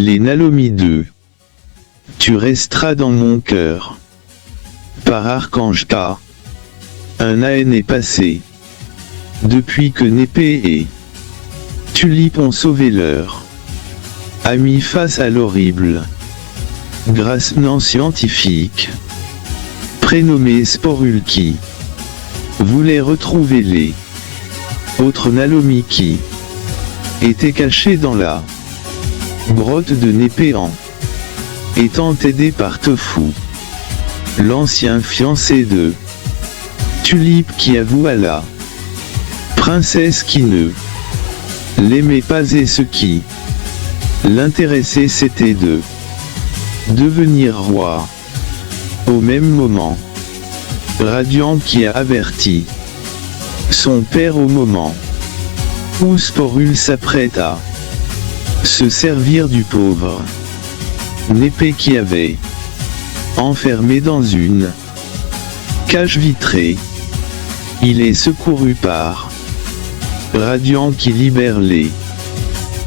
Les Nalomi 2. Tu resteras dans mon cœur. Par Archange K. Un AN est passé. Depuis que Népé et Tulipe ont sauvé leur ami face à l'horrible grassement scientifique, prénommé Sporulki, voulait retrouver les autres Nalomi qui étaient cachés dans la grotte de Népéan, étant aidé par Tofu, l'ancien fiancé de Tulipe, qui avoue à la princesse qui ne l'aimait pas et ce qui l'intéressait c'était de devenir roi. Au même moment, Radiant qui a averti son père au moment où Sporul s'apprête à se servir du pauvre Népé qui avait enfermé dans une cage vitrée. Il est secouru par Radiant qui libère les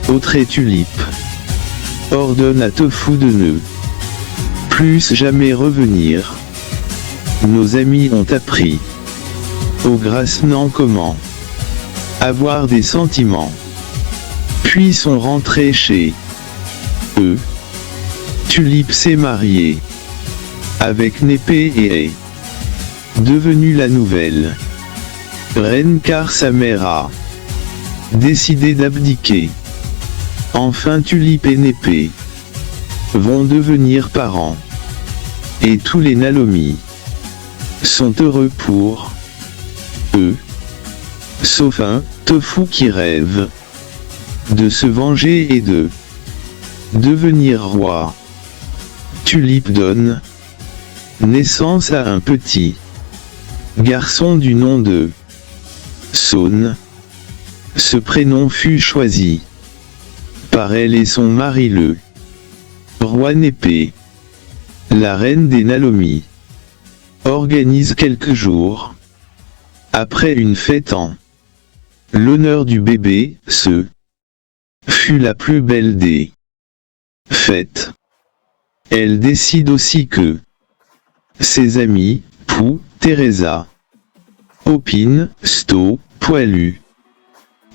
autres et Tulipe ordonne à Tofu de ne plus jamais revenir. Nos amis ont appris au grassement comment avoir des sentiments, puis sont rentrés chez eux. Tulipe s'est mariée avec Népé et est devenue la nouvelle reine car sa mère a décidé d'abdiquer. Enfin Tulipe et Népé vont devenir parents. Et tous les Nalomi sont heureux pour eux. Sauf un Tofu qui rêve de se venger et de devenir roi. Tulipe donne naissance à un petit garçon du nom de Saune. Ce prénom fut choisi par elle et son mari le roi Népé. La reine des Nalomi organise quelques jours après une fête en l'honneur du bébé. Ce fut la plus belle des fêtes. Elle décide aussi que ses amis, Pou, Teresa, Opine, Sto, Poilu,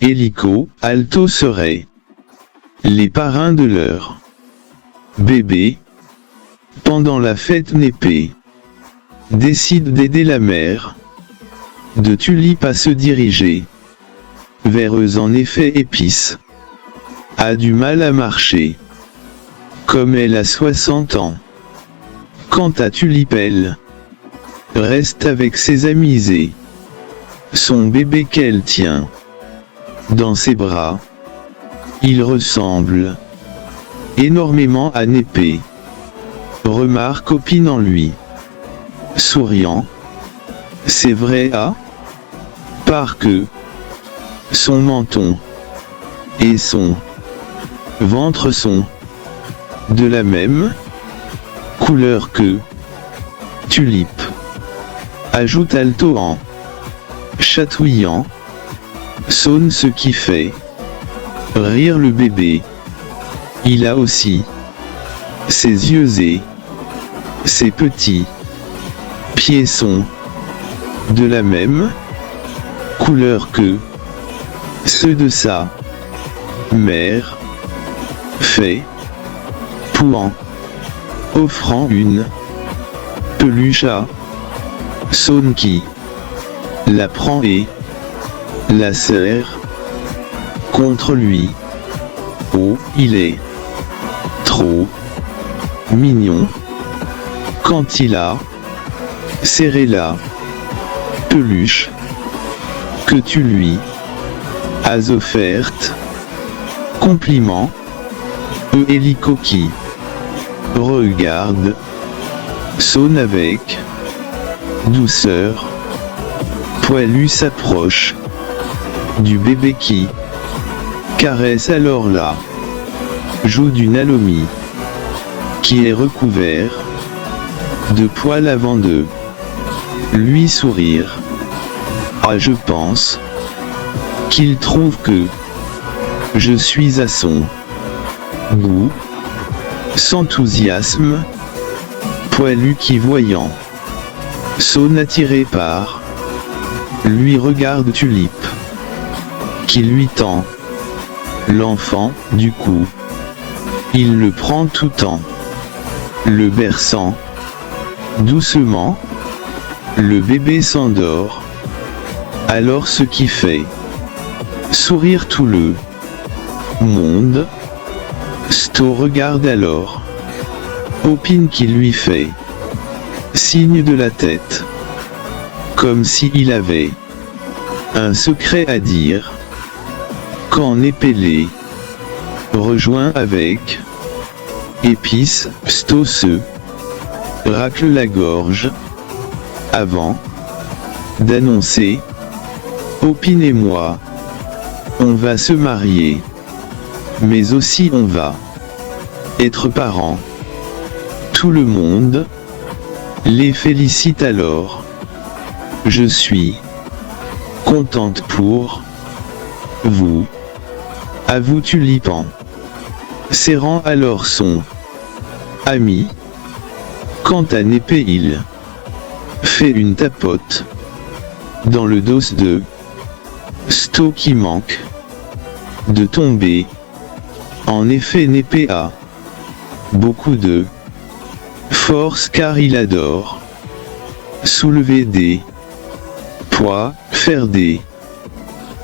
Hélico, Alto seraient les parrains de leur bébé. Pendant la fête, Népé décide d'aider la mère de Tulipe à se diriger vers eux. En effet, Épice a du mal à marcher, comme elle a 60 ans. Quant à Tulipe, elle reste avec ses amis et son bébé qu'elle tient dans ses bras. Il ressemble énormément à Népé, remarque Opine en lui souriant. C'est vrai à part que son menton et son ventre sont de la même couleur que Tulipe, ajoute Alto en chatouillant Saune, ce qui fait rire le bébé. Il a aussi ses yeux et ses petits pieds sont de la même couleur que ceux de sa mère, fait Pou en offrant une peluche à Saune qui la prend et la serre contre lui. Oh, il est trop mignon quand il a serré la peluche que tu lui as offerte. Compliment. Hélico qui regarde Saune avec douceur. Poilu s'approche du bébé qui caresse alors la joue du Nalomi qui est recouvert de poils avant de lui sourire. Ah, je pense qu'il trouve que je suis à son goût. S'enthousiasme, poilu qui voyant Saune attiré par lui regarde Tulipe qui lui tend l'enfant du cou. Il le prend tout en le berçant doucement. Le bébé s'endort. Alors ce qui fait sourire tout le monde. Sto regarde alors Opine qui lui fait signe de la tête, comme s'il avait un secret à dire. Quand Népélé rejoint avec épice, Sto se racle la gorge avant d'annoncer Opine et moi, on va se marier, mais aussi on va être parents. Tout le monde les félicite alors. Je suis contente pour vous, avoue Tulipan, serrant alors son ami. Quant à Népé, il fait une tapote dans le dos de Sto qui manque de tomber. En effet, Népé a beaucoup de force car il adore soulever des poids, faire des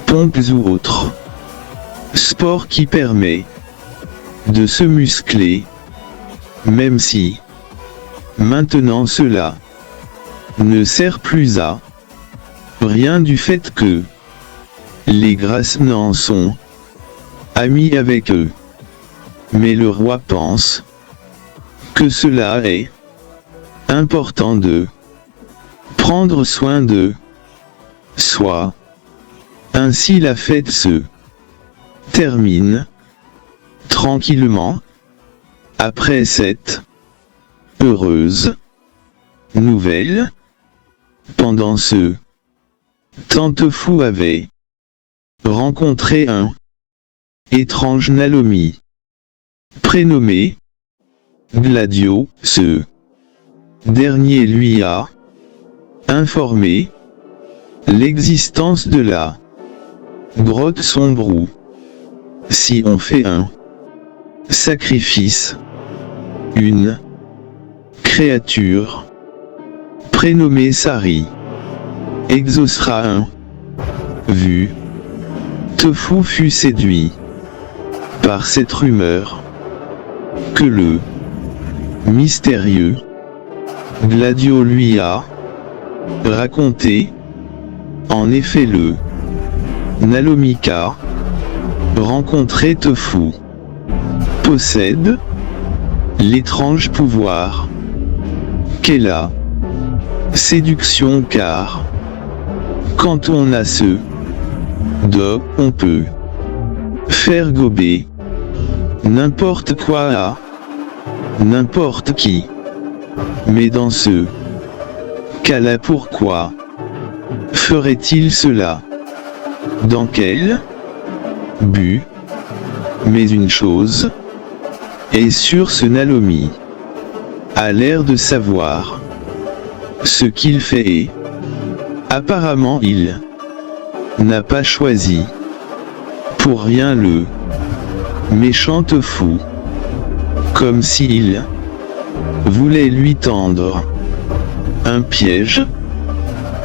pompes ou autres sports qui permet de se muscler, même si maintenant cela ne sert plus à rien du fait que les grâces n'en sont amis avec eux. Mais le roi pense que cela est important de prendre soin de soi. Ainsi la fête se termine tranquillement. Après cette heureuse nouvelle, pendant ce temps Tofou avait rencontré un étrange Nalomi prénommé Gladio. Ce dernier lui a informé l'existence de la grotte sombre où, si on fait un sacrifice, une créature prénommée Sari exaucera un vœu. Tofou fut séduit par cette rumeur que le mystérieux Gladio lui a raconté. En effet, le Nalomika rencontré Tofou possède l'étrange pouvoir qu'est la séduction, car quand on a ce don, on peut faire gober n'importe quoi à n'importe qui. Mais dans ce cas-là, pourquoi ferait-il cela? Dans quel but? Mais une chose est sûre, ce Nalomi a l'air de savoir ce qu'il fait et apparemment il n'a pas choisi pour rien le méchant Tofou, comme s'il voulait lui tendre un piège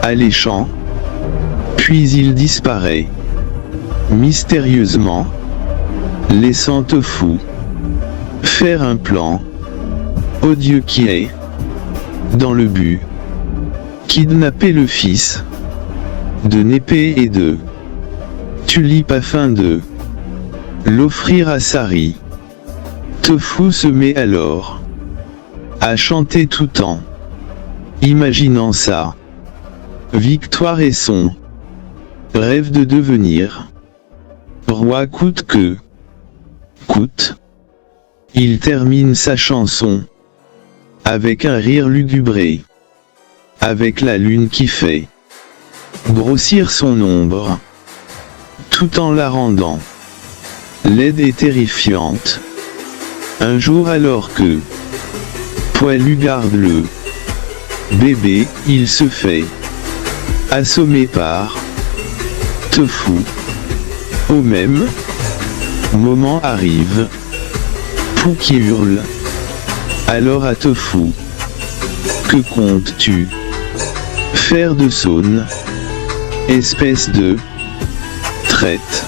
alléchant. Puis il disparaît mystérieusement, laissant Tofou faire un plan odieux qui est dans le but kidnapper le fils de Népé et de Tulipe afin de l'offrir à Sari. Tofou se met alors à chanter tout en imaginant sa victoire et son rêve de devenir roi coûte que coûte. Il termine sa chanson avec un rire lugubré, avec la lune qui fait grossir son ombre, tout en la rendant laide et terrifiante. Un jour alors que Poilu garde le bébé, il se fait assommer par Tofu. Au même moment arrive Pou qui hurle alors à Tofu. Que comptes-tu faire de Son, espèce de traite?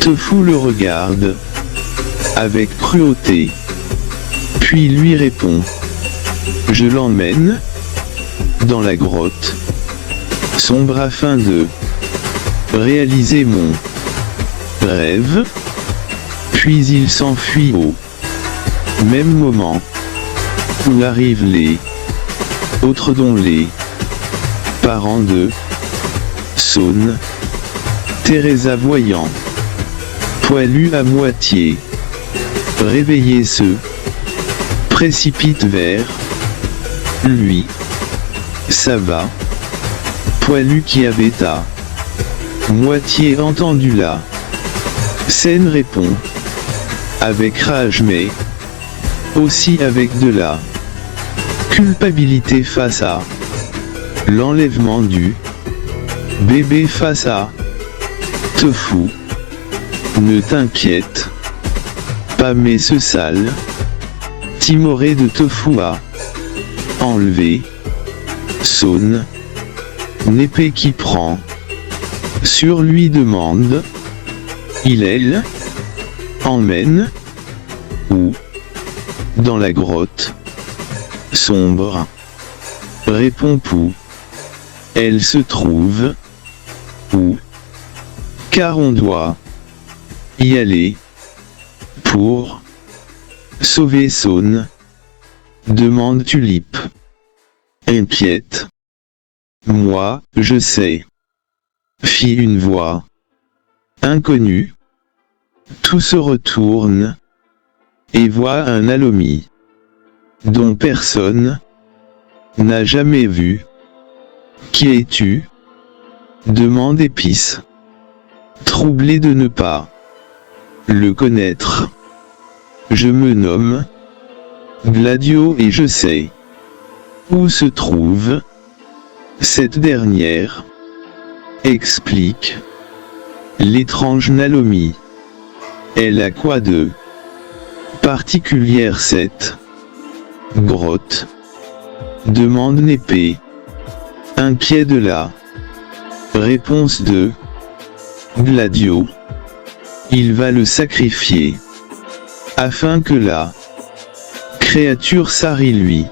Tofu le regarde avec cruauté, puis lui répond: je l'emmène dans la grotte sombre afin de réaliser mon rêve. Puis il s'enfuit au même moment où arrivent les autres, dont les parents de Son. Teresa, voyant Poilu à moitié réveillé, se précipite vers lui. Ça va? Poilu, qui avait à moitié entendu la scène, répond avec rage mais aussi avec de la culpabilité face à l'enlèvement du bébé, face à Tofu. Ne t'inquiète pas, mais ce sale timoré de Tofu a enlevé Son. Épée qui prend sur lui, demande il. Elle emmène où? Dans la grotte sombre, répond Pou. Elle se trouve où? Car on doit y aller pour sauver Son, demande Tulipe, inquiète. Moi, je sais, fit une voix inconnue. Tout se retourne et voit un Alomi dont personne n'a jamais vu. Qui es-tu? demande Épice, troublé de ne pas le connaître. Je me nomme Gladio et je sais où se trouve cette dernière, explique l'étrange Nalomi. Elle a quoi de particulière cette grotte? demande Népé, inquiet de la réponse de Gladio. Il va le sacrifier afin que la créature Sari lui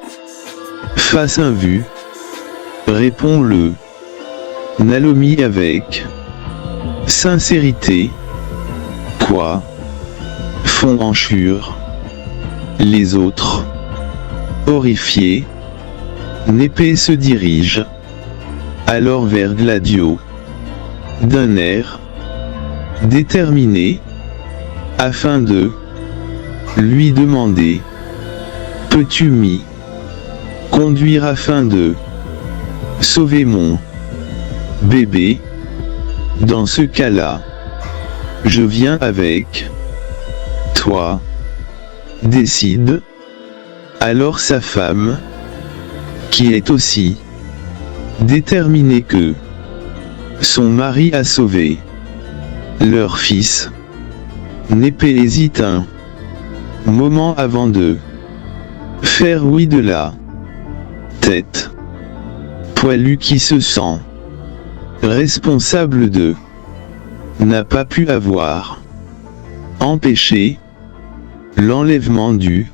fasse un vu, répond le Nalomi avec sincérité. Quoi? Font enchure les autres. Horrifiés, Népé se dirige alors vers Gladio d'un air déterminé afin de lui demander: peux-tu m'y conduire afin de sauver mon bébé? Dans ce cas-là, je viens avec toi, décide alors sa femme, qui est aussi déterminée que son mari à sauver leur fils. Népé hésite un moment avant de faire oui de la tête. Poilu, qui se sent responsable de n'a pas pu avoir empêché l'enlèvement du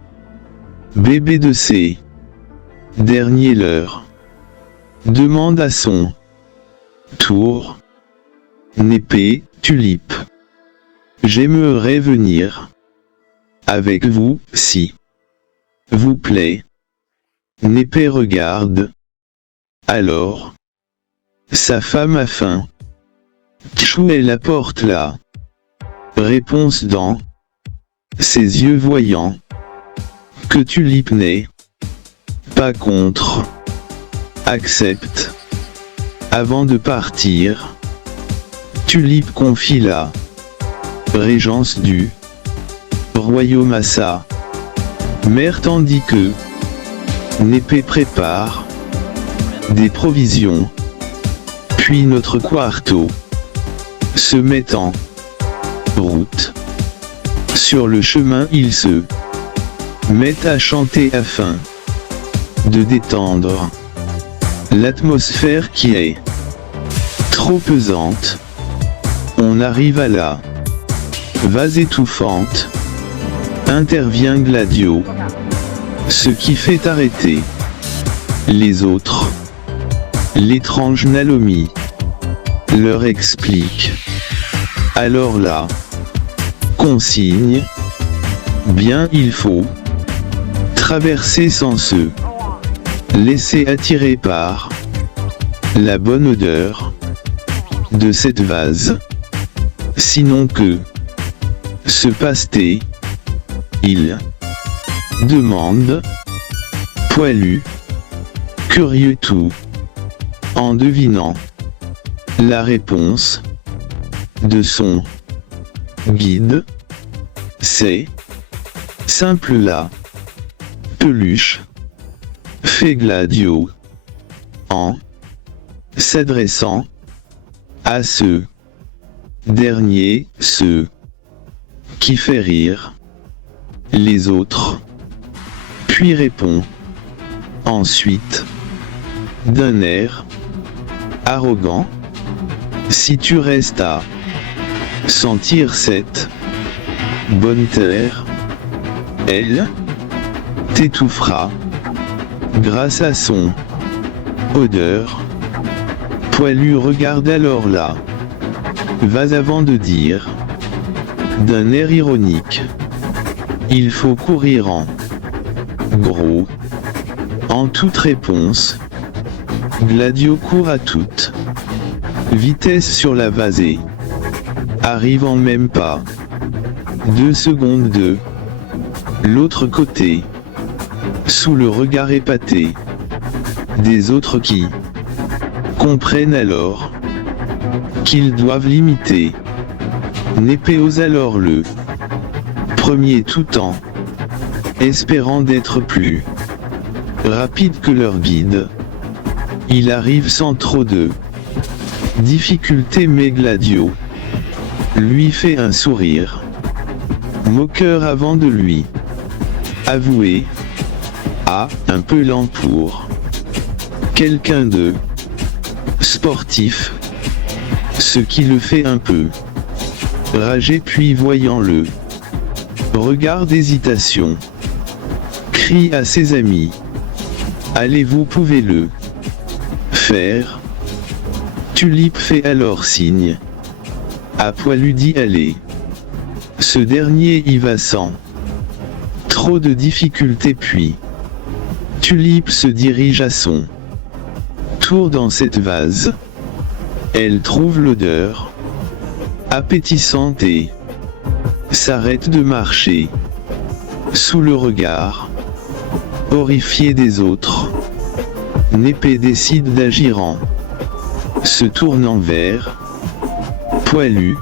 bébé de ces derniers, leur demande à son tour: Népé, Tulipe, j'aimerais venir avec vous, si vous plaît. Népé regarde alors sa femme afin qu'elle apporte la réponse dans ses yeux, voyant que Tulipe n'est pas contre, accepte. Avant de partir, Tulipe confie la régence du royaume à sa Mère tandis que Népé prépare des provisions. Puis notre quarto se met en route. Sur le chemin, ils se mettent à chanter afin de détendre l'atmosphère qui est trop pesante. On arrive à la vase étouffante. Intervient Gladio, ce qui fait arrêter les autres. L'étrange Nalomi leur explique alors la consigne. Bien, il faut traverser sans se laisser attirer par la bonne odeur de cette vase. Sinon que se passe-t-il? Il demande, poilu, curieux tout en devinant la réponse de son guide. C'est simple, la peluche, fait Gladio en s'adressant à ce dernier, ce qui fait rire les autres, puis répond ensuite d'un air arrogant: si tu restes à sentir cette bonne terre, elle t'étouffera grâce à son odeur. Poilu regarde alors la vase avant de dire d'un air ironique: il faut courir en gros. En toute réponse, Gladio court à toute vitesse sur la vase et arrive en même pas 2 secondes de l'autre côté, sous le regard épaté des autres qui comprennent alors qu'ils doivent l'imiter. Népé ose alors le premier tout en espérant d'être plus rapide que leur guide. Il arrive sans trop de difficulté, mais Gladio lui fait un sourire moqueur avant de lui avouer: ah, un peu lent pour quelqu'un de sportif, ce qui le fait un peu rager, puis voyant le regard d'hésitation, crie à ses amis: allez, vous pouvez le faire. Tulipe fait alors signe à Poilu d'y aller. Ce dernier y va sans trop de difficulté, puis Tulipe se dirige à son tour dans cette vase. Elle trouve l'odeur appétissante et s'arrête de marcher sous le regard horrifié des autres. Népé décide d'agir en se tournant vers Poilu.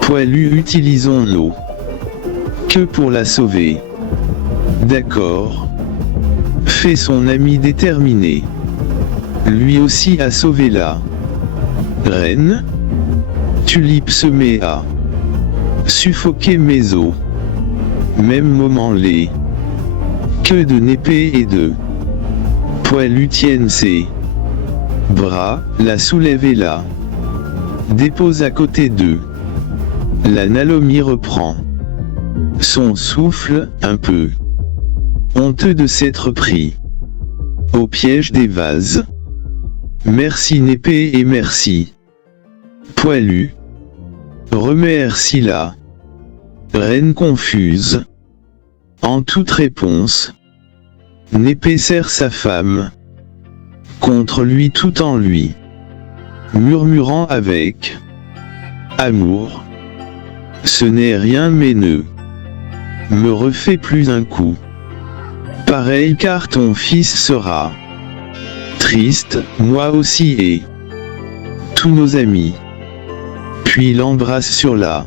Poilu, utilisons l'eau que pour la sauver. D'accord, fait son ami déterminé. Lui aussi a sauvé la reine. Tulipe se met à suffoquer, mais au même moment les queues de Népé et de Poilu tiennent ses bras, la soulèvent et la déposent à côté d'eux. La Nalomi reprend son souffle, un peu honteux de s'être pris au piège des vases. Merci Népé et merci Poilu. Remercie la reine confuse. En toute réponse, Népé serre sa femme contre lui tout en lui murmurant avec amour: ce n'est rien, mais ne me refais plus un coup pareil, car ton fils sera triste, moi aussi et tous nos amis. Puis l'embrasse sur la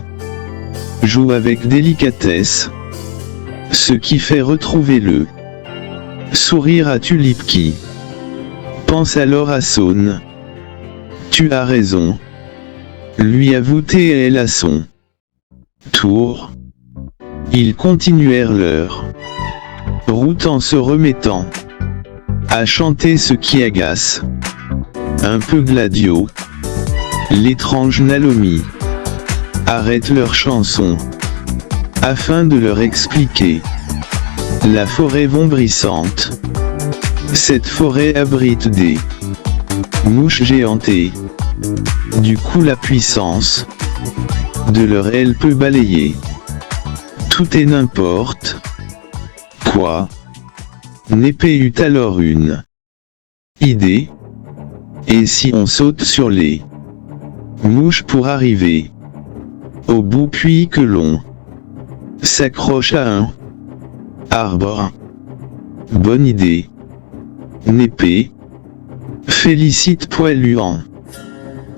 joue avec délicatesse. Ce qui fait retrouver le sourire à Tulipe qui pense alors à Saône. Tu as raison, lui avoue-t-elle et elle à son tour. Ils continuèrent leur route en se remettant à chanter ce qui agace un peu Gladio. L'étrange Nalomi arrête leur chanson afin de leur expliquer la forêt vombrissante. Cette forêt abrite des mouches géantes et du coup la puissance de leur aile peut balayer tout et n'importe quoi. Népé eut alors une idée. Et si on saute sur les mouches pour arriver au bout puis que l'on s'accroche à un arbre? Bonne idée. Népé félicite Poilu en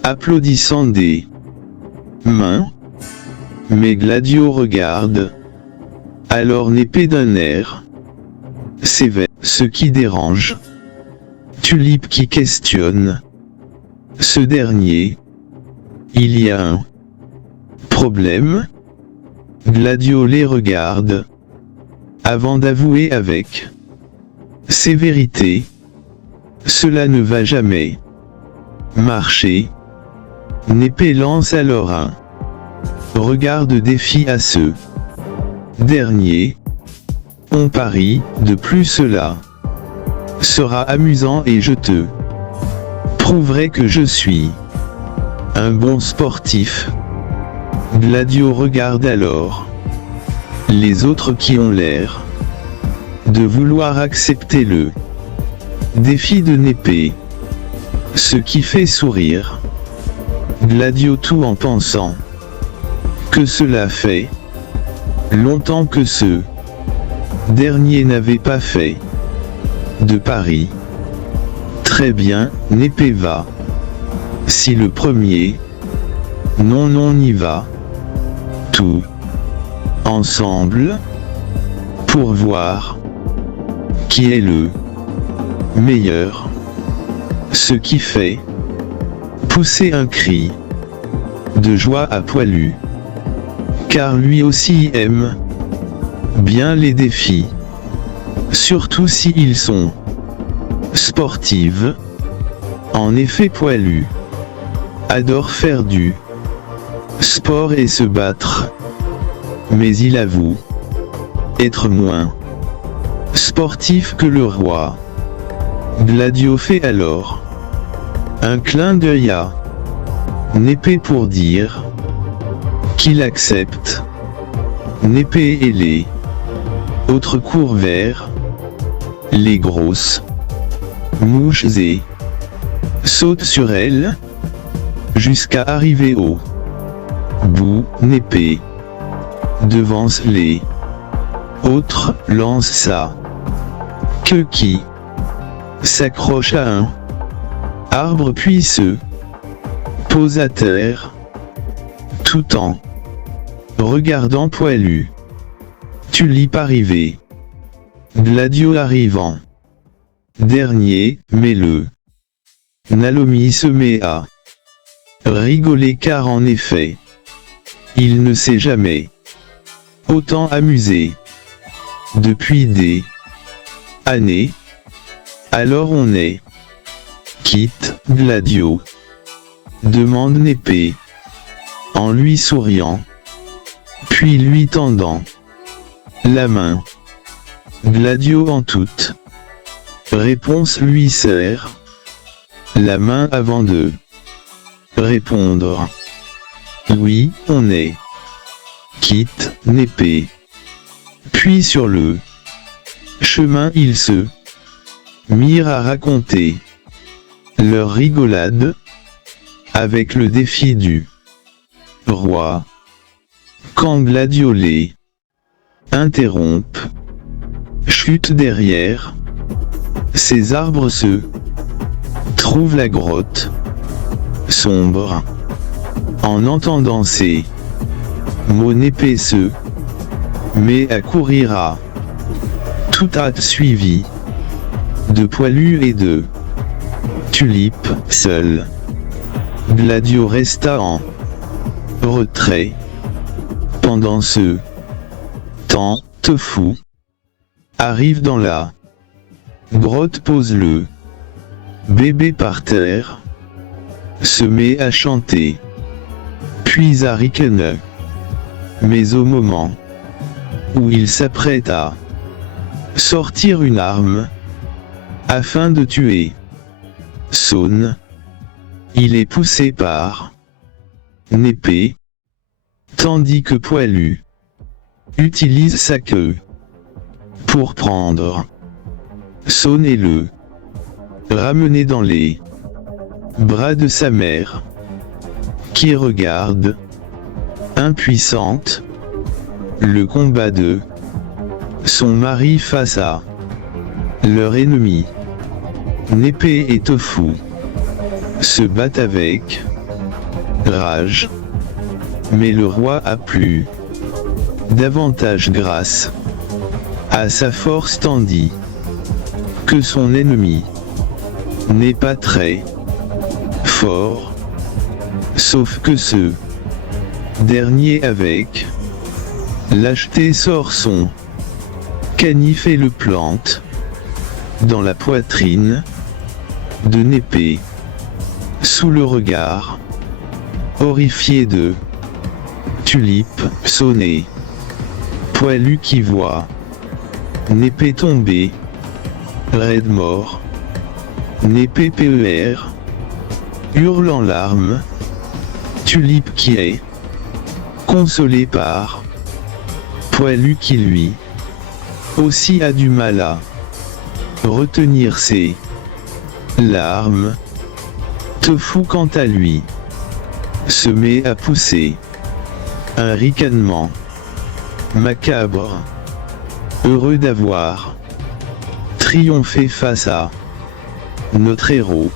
applaudissant des mains. Mais Gladio regarde alors Népé d'un air sévère, ce qui dérange Tulipe qui questionne ce dernier. Il y a un problème? Gladio les regarde avant d'avouer avec sévérité. Cela ne va jamais marcher. Népé lance alors un regard de défi à ce dernier. On parie, de plus cela sera amusant et je te prouverai que je suis un bon sportif. Gladio regarde alors les autres qui ont l'air de vouloir accepter le défi de Népé. Ce qui fait sourire Gladio tout en pensant que cela fait longtemps que ce dernier n'avait pas fait de pari. Très bien, Népé va. Si le premier. Non, on y va. Tout ensemble. Pour voir qui est le meilleur. Ce qui fait pousser un cri de joie à Poilu. Car lui aussi aime bien les défis. Surtout si ils sont sportives. En effet, Poilu adore faire du sport et se battre. Mais il avoue être moins sportif que le roi. Gladio fait alors un clin d'œil à Népé pour dire qu'il accepte. Népé et les autres courent vers les grosses mouches et sautent sur elles jusqu'à arriver au bout. Népé devance les autres, lance sa queue qui s'accroche à un arbre puis se pose à terre tout en regardant Poilu. Tulipe arrivé. Gladio arrivant dernier, mais le Nalomi se met à rigoler car en effet, il ne s'est jamais autant amusé depuis des années. Alors on est quitte, Gladio demande Népé en lui souriant, puis lui tendant la main. Gladio en toute réponse lui serre la main avant de répondre. Oui, on est quitte, Népé. Puis sur le chemin ils se mirent à raconter leur rigolade avec le défi du roi. Quand Gladio les interrompt, chute derrière ces arbres se trouve la grotte sombre. En entendant ces mots, Népé se met à courir à Tout a suivi. De Poilu et de Tulipe, seul. Gladio resta en retrait. Pendant ce temps, Tofu arrive dans la grotte, pose le bébé par terre, se met à chanter, puis à ricaner. Mais au moment où il s'apprête à sortir une arme afin de tuer Saune, il est poussé par Népé, tandis que Poilu utilise sa queue pour prendre Saune et le ramener dans les bras de sa mère, qui regarde, impuissante, le combat de son mari face à leur ennemi. Népé et Tofu se battent avec rage, mais le roi a plus davantage grâce à sa force, tandis que son ennemi n'est pas très fort, sauf que ce dernier, avec lâcheté, sort son canif et le plante dans la poitrine de Népé, sous le regard horrifié de Tulipe, Saune, Poilu qui voit Népé tomber raide mort. Népé PER hurle en larmes. Tulipe qui est consolé par Poilu qui lui aussi a du mal à retenir ses larmes. Tofu quant à lui se met à pousser un ricanement macabre, heureux d'avoir triomphé face à notre héros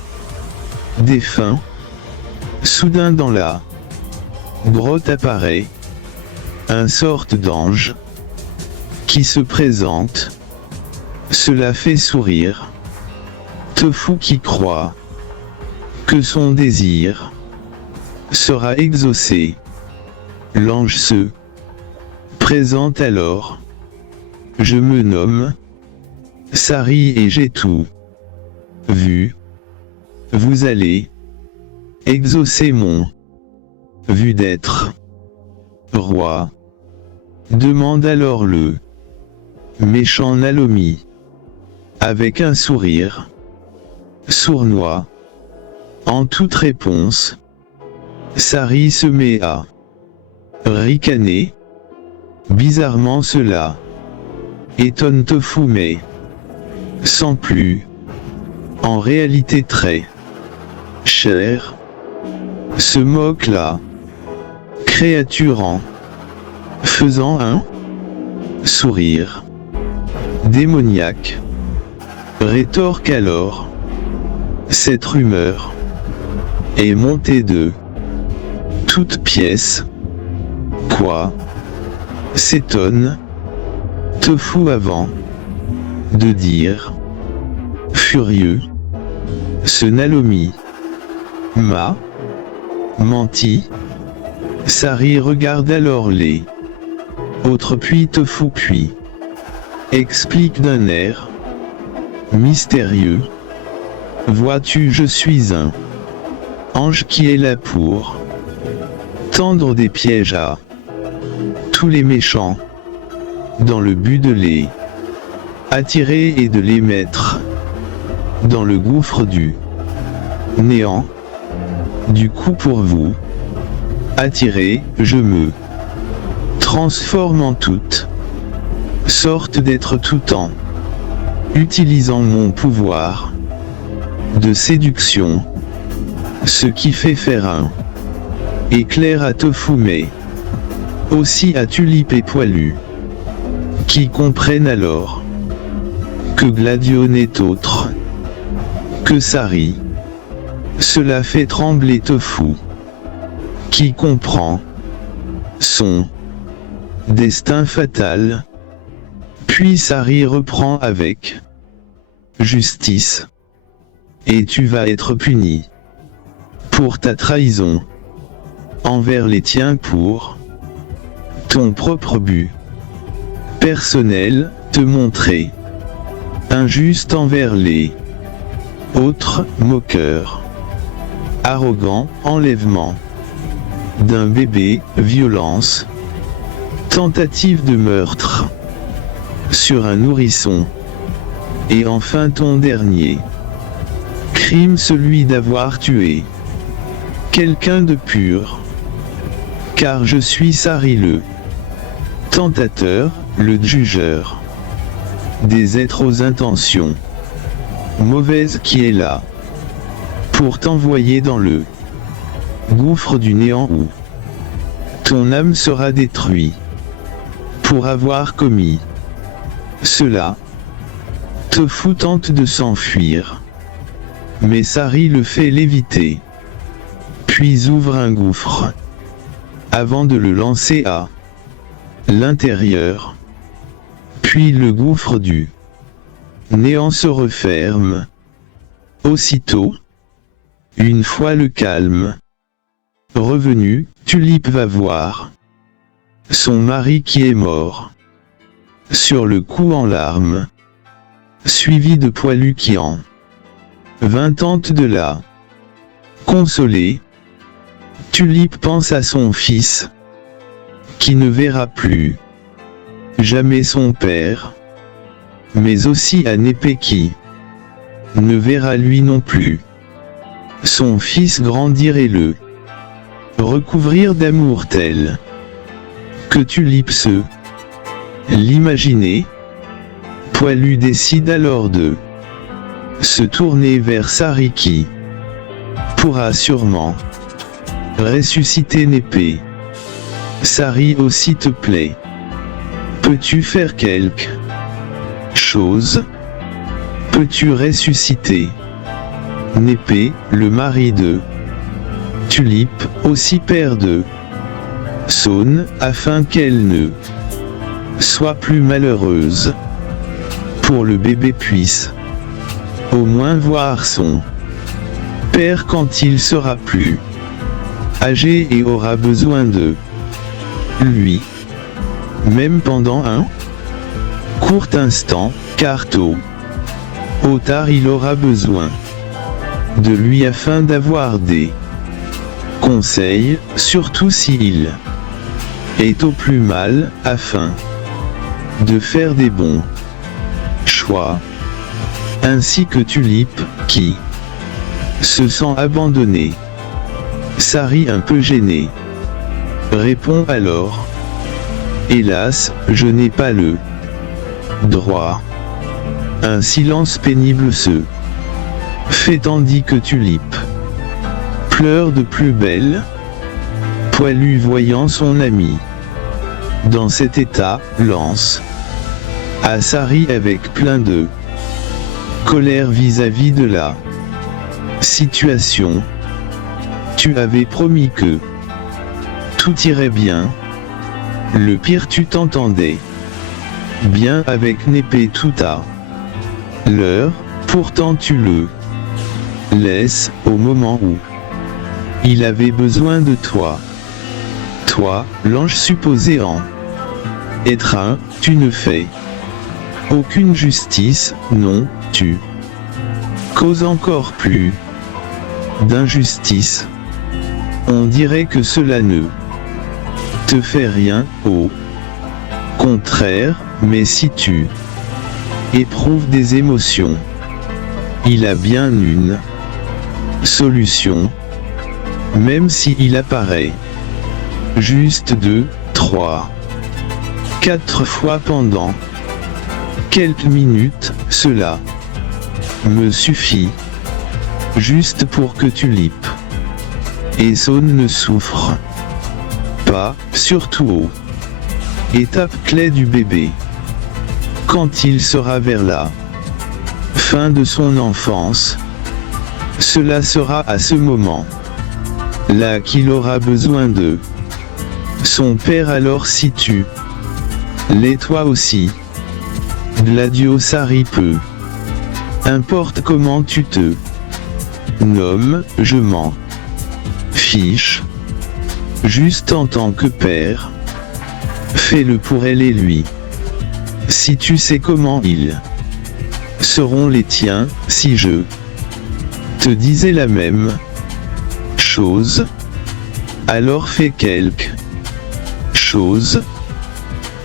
défunt. Soudain dans la grotte apparaît un sorte d'ange qui se présente. Cela fait sourire Tofu qui croit que son désir sera exaucé. L'ange se présente alors. Je me nomme Sari et j'ai tout vu. Vous allez exaucer mon vue d'être roi. Demande alors le méchant Nalomi, avec un sourire sournois. En toute réponse, Sari se met à ricaner. Bizarrement, cela étonne Tofu, mais sans plus. En réalité très cher, se moque la créature en faisant un sourire démoniaque. Rétorque alors. Cette rumeur est montée de toutes pièces. Quoi? S'étonne Tofu avant de dire, furieux, ce Nalomi m'a menti. Sari regarde alors les autres, puis Tofu, puis explique d'un air mystérieux. Vois-tu, je suis un ange qui est là pour tendre des pièges à tous les méchants, dans le but de les attirer et de les mettre dans le gouffre du néant. Du coup, pour vous attirer, je me transforme en toute sorte d'être tout en utilisant mon pouvoir de séduction, ce qui fait faire un éclair à Tofu, mais aussi à Tulipe et Poilu, qui comprennent alors que Gladio n'est autre que Sari. Cela fait trembler Tofu, qui comprend son destin fatal. Puis Sari reprend avec justice. Et tu vas être puni pour ta trahison envers les tiens, pour ton propre but personnel, te montrer injuste envers les autres, moqueur, arrogant, enlèvement d'un bébé, violence, tentative de meurtre sur un nourrisson, et enfin ton dernier crime, celui d'avoir tué quelqu'un de pur. Car je suis Sari, le tentateur, le jugeur des êtres aux intentions mauvaises, qui est là pour t'envoyer dans le gouffre du néant où ton âme sera détruite pour avoir commis cela. Tofu tente de s'enfuir, mais Sari le fait léviter, puis ouvre un gouffre avant de le lancer à l'intérieur. Puis le gouffre du néant se referme. Aussitôt, une fois le calme revenu, Tulipe va voir son mari qui est mort sur le coup en larmes, suivi de Poilu qui en vain tente de la consoler. Tulipe pense à son fils, qui ne verra plus jamais son père, mais aussi à Népé qui ne verra lui non plus son fils grandir et le recouvrir d'amour tel que Tulipe se l'imaginait. Poilu décide alors de se tourner vers Sari qui pourra sûrement ressusciter Népé. Sari, oh s'il te plaît, peux-tu faire quelque chose? Peux-tu ressusciter Népé, le mari de Tulipe, aussi père de Saune, afin qu'elle ne soit plus malheureuse, pour le bébé puisse au moins voir son père quand il sera plus âgé et aura besoin de lui, même pendant un court instant, car tôt ou tard il aura besoin de lui afin d'avoir des conseils, surtout s'il est au plus mal, afin de faire des bons choix, ainsi que Tulipe, qui se sent abandonnée. Sari, un peu gênée, répond alors: hélas, je n'ai pas le droit. Un silence pénible se fait tandis que Tulipe pleure de plus belle. Poilu, voyant son ami dans cet état, lance à Sari avec plein de colère vis-à-vis de la situation: tu avais promis que tout irait bien. Le pire, tu t'entendais bien avec Népé tout à l'heure, pourtant tu le laisses au moment où il avait besoin de toi. Toi, l'ange supposé en être un, tu ne fais aucune justice, non, tu causes encore plus d'injustice. On dirait que cela ne te fait rien, au contraire, mais si tu éprouves des émotions, il a bien une solution, même si il apparaît juste 2, 3, 4 fois pendant quelques minutes, cela me suffit, juste pour que Tulipe et Saune ne souffrent pas, surtout aux étapes clés du bébé. Quand il sera vers la fin de son enfance, cela sera à ce moment là qu'il aura besoin de son père. Alors si tu l'es toi aussi, Gladio Sari peu importe comment tu te nommes, je m'en fiche. Juste en tant que père, fais-le pour elle et lui. Si tu sais comment ils seront les tiens, si je te disais la même chose, alors fais quelque chose.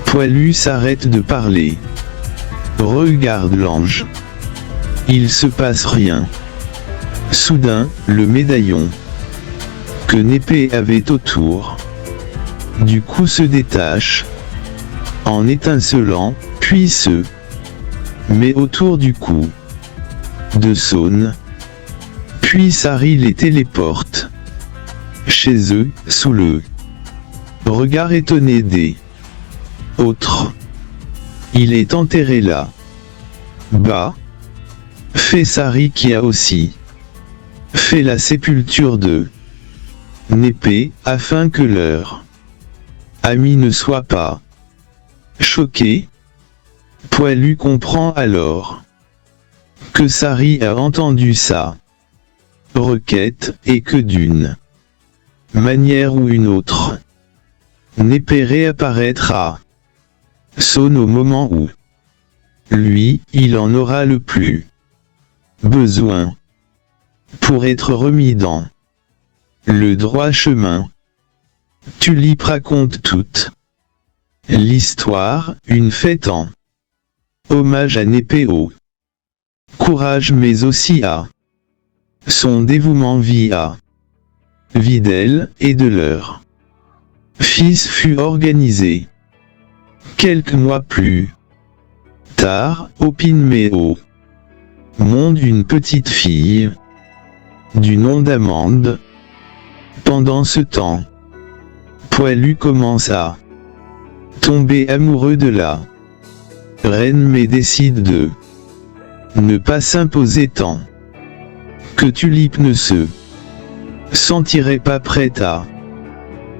Poilu s'arrête de parler. Regarde l'ange. Il se passe rien. Soudain, le médaillon que Népé avait autour du cou se détache, en étincelant, puis se met autour du cou de Saune. Puis Sari les téléporte chez eux, sous le regard étonné des autres. Il est enterré là. Bah, fait Sari qui a aussi fait la sépulture de Népé, afin que leur ami ne soit pas choqué. Poilu comprend alors que Sari a entendu sa requête, et que d'une manière ou une autre, Népé réapparaîtra Saune au moment où lui, il en aura le plus besoin pour être remis dans le droit chemin. Tulipe raconte toute l'histoire, une fête en hommage à Népé au courage mais aussi à son dévouement vis d'elle et de leur fils fut organisé. Quelques mois plus tard, au Pinméo monde une petite fille du nom d'Amande. Pendant ce temps, Poilu commence à tomber amoureux de la reine mais décide de ne pas s'imposer tant que Tulipe ne se sentirait pas prête à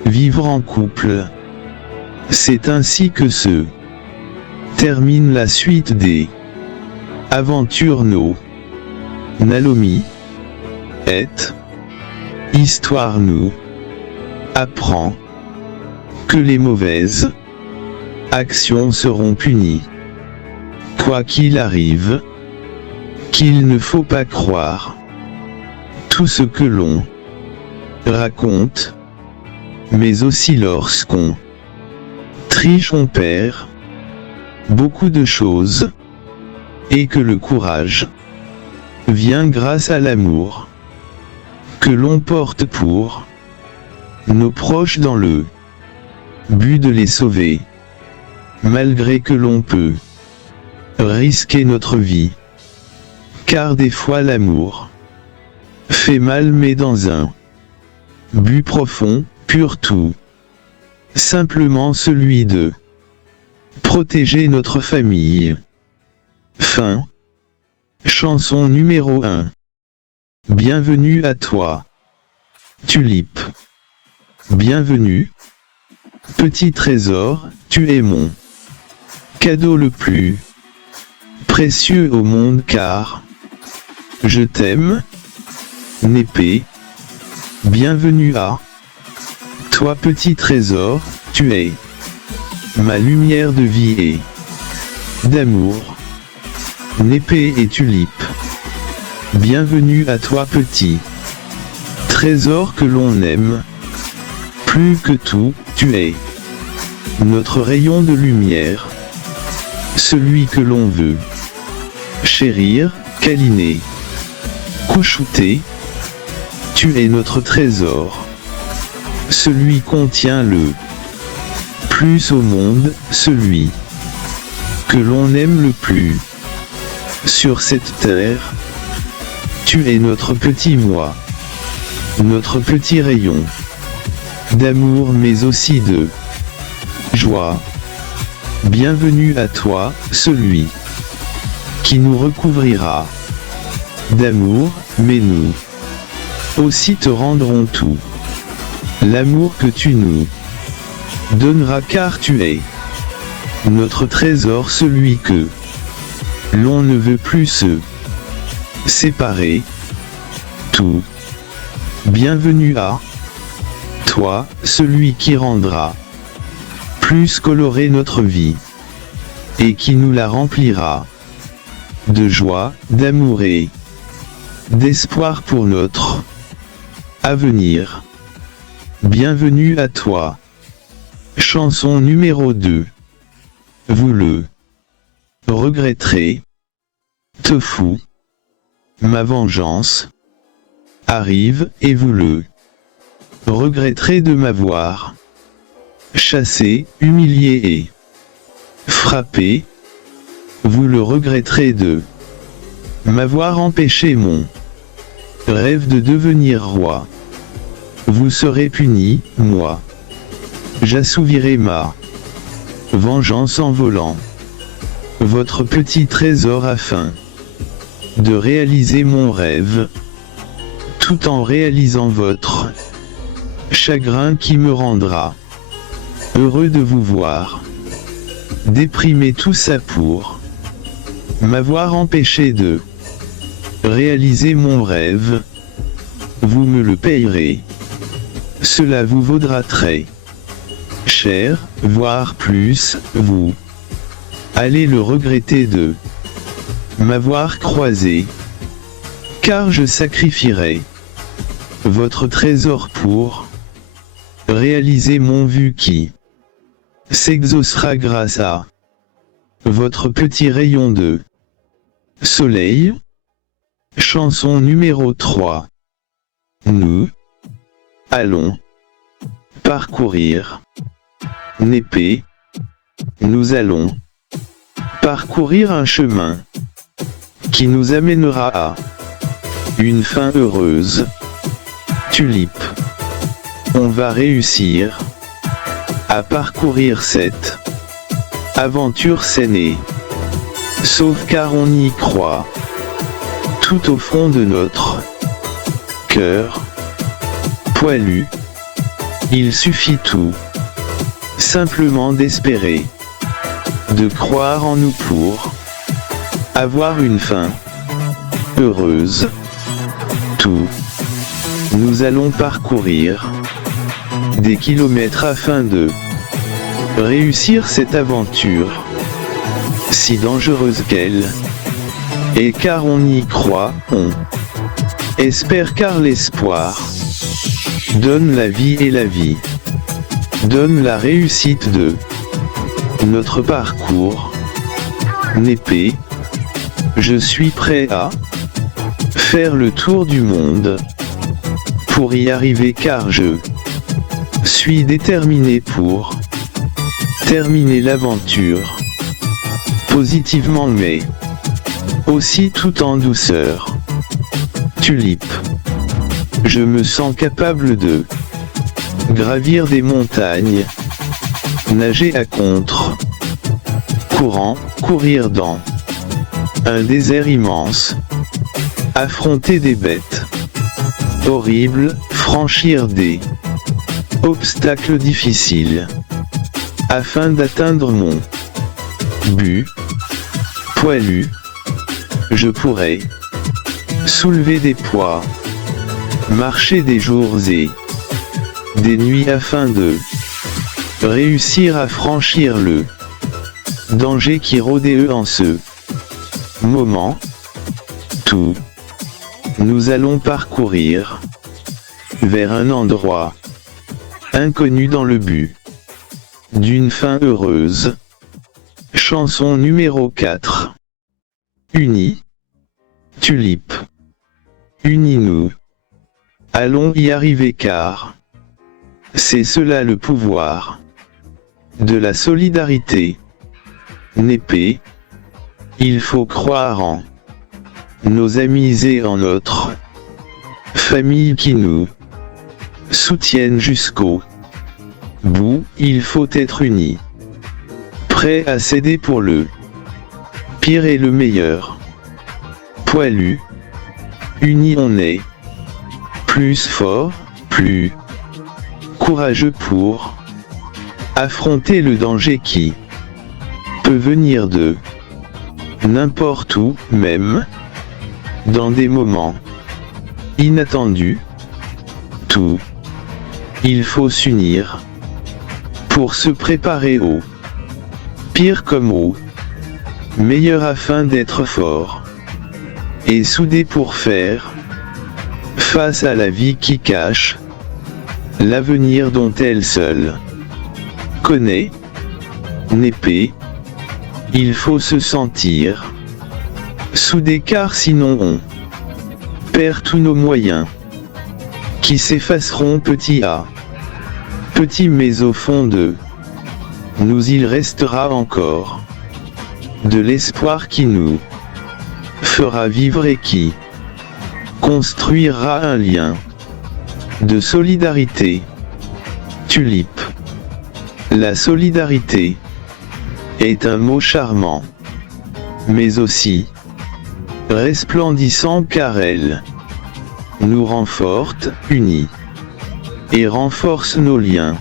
vivre en couple. C'est ainsi que se termine la suite des aventures no Nalomi et Histoire nous apprend que les mauvaises actions seront punies. Quoi qu'il arrive, qu'il ne faut pas croire tout ce que l'on raconte, mais aussi lorsqu'on triche on perd beaucoup de choses, et que le courage vient grâce à l'amour que l'on porte pour nos proches dans le but de les sauver, malgré que l'on peut risquer notre vie. Car des fois l'amour fait mal mais dans un but profond, pur tout simplement celui de protéger notre famille. Fin. Chanson numéro 1. Bienvenue à toi, Tulipe. Bienvenue. Petit trésor, tu es mon cadeau le plus précieux au monde car je t'aime, Népé. Bienvenue à toi petit trésor, tu es ma lumière de vie et d'amour, Népé et Tulipe. Bienvenue à toi petit trésor que l'on aime plus que tout, tu es notre rayon de lumière, celui que l'on veut chérir, câliner, couchouter. Tu es notre trésor, celui qu'on tient le plus au monde, celui que l'on aime le plus sur cette terre. Tu es notre petit moi, notre petit rayon d'amour mais aussi de joie. Bienvenue à toi, celui qui nous recouvrira d'amour, mais nous aussi te rendrons tout l'amour que tu nous donneras car tu es notre trésor, celui que L'on ne veut plus se séparer. Tout. Bienvenue à toi, celui qui rendra plus colorée notre vie, et qui nous la remplira de joie, d'amour et d'espoir pour notre avenir. Bienvenue à toi. Chanson numéro 2. Vous le regretterez. Tofu. Ma vengeance arrive, et vous le regretterez de m'avoir chassé, humilié et frappé. Vous le regretterez de m'avoir empêché mon rêve de devenir roi. Vous serez puni, moi. J'assouvirai ma vengeance en volant votre petit trésor afin de réaliser mon rêve, tout en réalisant votre chagrin qui me rendra heureux de vous voir déprimer. Tout ça pour m'avoir empêché de réaliser mon rêve. Vous me le payerez. Cela vous vaudra très cher, voire plus. Vous allez le regretter de m'avoir croisé, car je sacrifierai votre trésor pour réaliser mon but qui s'exaucera grâce à votre petit rayon de soleil. Chanson numéro 3. Nous allons parcourir Népé. Nous allons parcourir un chemin qui nous amènera à une fin heureuse. Tulipe. On va réussir à parcourir cette aventure saine et sauve, car on y croit tout au fond de notre cœur poilu. Il suffit tout simplement d'espérer, de croire en nous pour avoir une fin heureuse. Tout. Nous allons parcourir des kilomètres afin de réussir cette aventure, si dangereuse qu'elle est, car on y croit, on espère, car l'espoir donne la vie, et la vie donne la réussite de notre parcours. Népé. Je suis prêt à faire le tour du monde pour y arriver, car je suis déterminé pour terminer l'aventure positivement, mais aussi tout en douceur. Tulipe. Je me sens capable de gravir des montagnes, nager à contre-courant, courir dans un désert immense, affronter des bêtes horribles, franchir des obstacles difficiles, afin d'atteindre mon but. Poilu. Je pourrais soulever des poids, marcher des jours et des nuits afin de réussir à franchir le danger qui rôdait en ce moment. Tout. Nous allons parcourir vers un endroit inconnu dans le but d'une fin heureuse. Chanson numéro 4. Unis. Tulipe. Unis-nous. Allons y arriver, car c'est cela le pouvoir de la solidarité. Népé. Il faut croire en nos amis et en notre famille qui nous soutiennent jusqu'au bout. Il faut être unis, prêt à céder pour le pire et le meilleur. Poilu. Unis on est plus fort, plus courageux pour affronter le danger qui peut venir de n'importe où, même dans des moments inattendus. Tout. Il faut s'unir pour se préparer au pire comme au meilleur afin d'être fort et soudé pour faire face à la vie qui cache l'avenir dont elle seule connaît. N'épée. Il faut se sentir soudé car sinon on perd tous nos moyens qui s'effaceront petit à petit, mais au fond de nous il restera encore de l'espoir qui nous fera vivre et qui construira un lien de solidarité. Tulipe. La solidarité est un mot charmant, mais aussi resplendissant car elle nous rend fortes, unis, et renforce nos liens,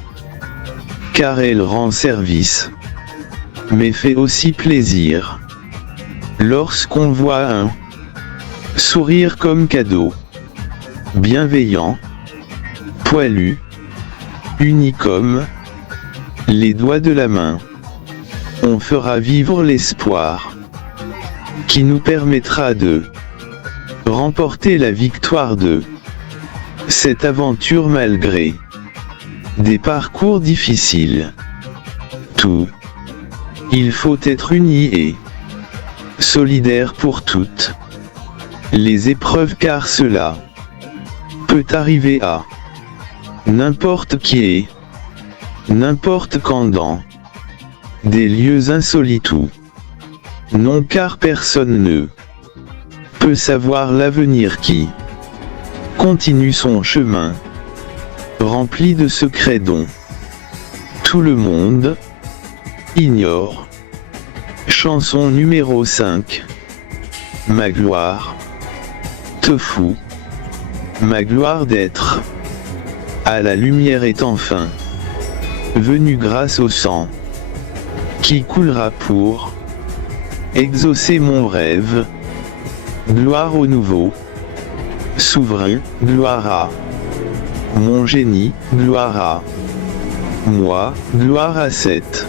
car elle rend service, mais fait aussi plaisir. Lorsqu'on voit un sourire comme cadeau, bienveillant, poilu, uni comme les doigts de la main, on fera vivre l'espoir qui nous permettra de remporter la victoire de cette aventure malgré des parcours difficiles. Tout. Il faut être uni et solidaire pour toutes les épreuves car cela peut arriver à n'importe qui et n'importe quand dans des lieux insolites ou non car personne ne peut savoir l'avenir qui continue son chemin rempli de secrets dont tout le monde ignore. Chanson numéro 5. Ma gloire te fout. Ma gloire d'être à la lumière est enfin venue grâce au sang qui coulera pour exaucer mon rêve. Gloire au nouveau souverain, gloire à mon génie, gloire à moi, gloire à cette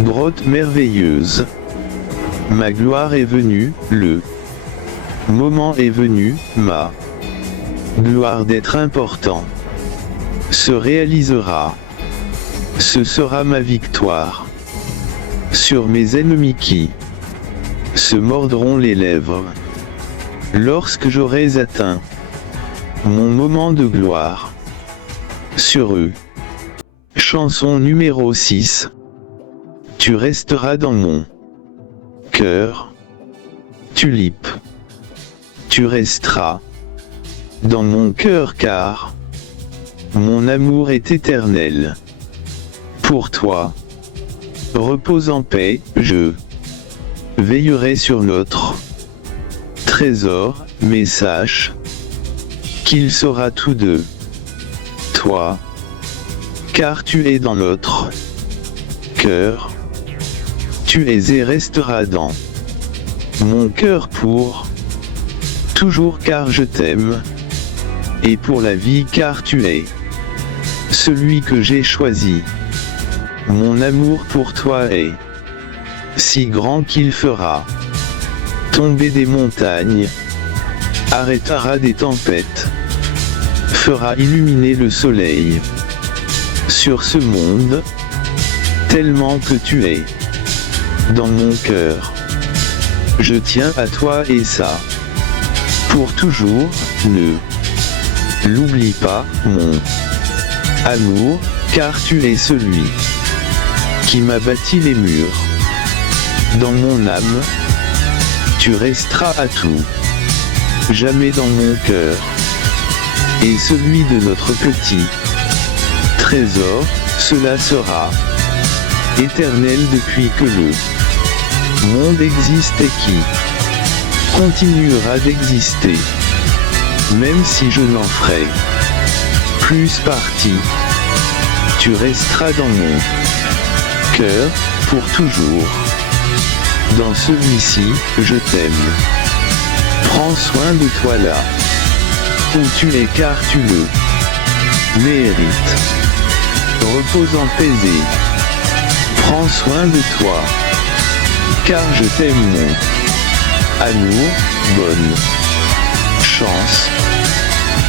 grotte merveilleuse. Ma gloire est venue, le moment est venu, ma gloire d'être important se réalisera. Ce sera ma victoire sur mes ennemis qui se mordront les lèvres lorsque j'aurai atteint mon moment de gloire sur eux. Chanson numéro 6. Tu resteras dans mon cœur. Tulipe. Tu resteras dans mon cœur car mon amour est éternel. Pour toi, repose en paix, je veillerai sur notre trésor, mais sache qu'il sera tout de toi, car tu es dans notre cœur. Tu es et resteras dans mon cœur pour toujours car je t'aime, et pour la vie car tu es celui que j'ai choisi. Mon amour pour toi est si grand qu'il fera tomber des montagnes, arrêtera des tempêtes, fera illuminer le soleil sur ce monde, tellement que tu es dans mon cœur. Je tiens à toi et ça pour toujours, ne l'oublie pas, mon amour, car tu es celui qui m'a bâti les murs. Dans mon âme, tu resteras à tout jamais dans mon cœur, et celui de notre petit trésor, cela sera éternel depuis que le monde existe et qui continuera d'exister, même si je n'en ferai plus partie. Tu resteras dans mon cœur pour toujours. Dans celui-ci, je t'aime. Prends soin de toi là où tu es car tu le mérites. Repose en paix et prends soin de toi, car je t'aime mon amour, bonne chance.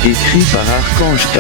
Écrit par Archange K.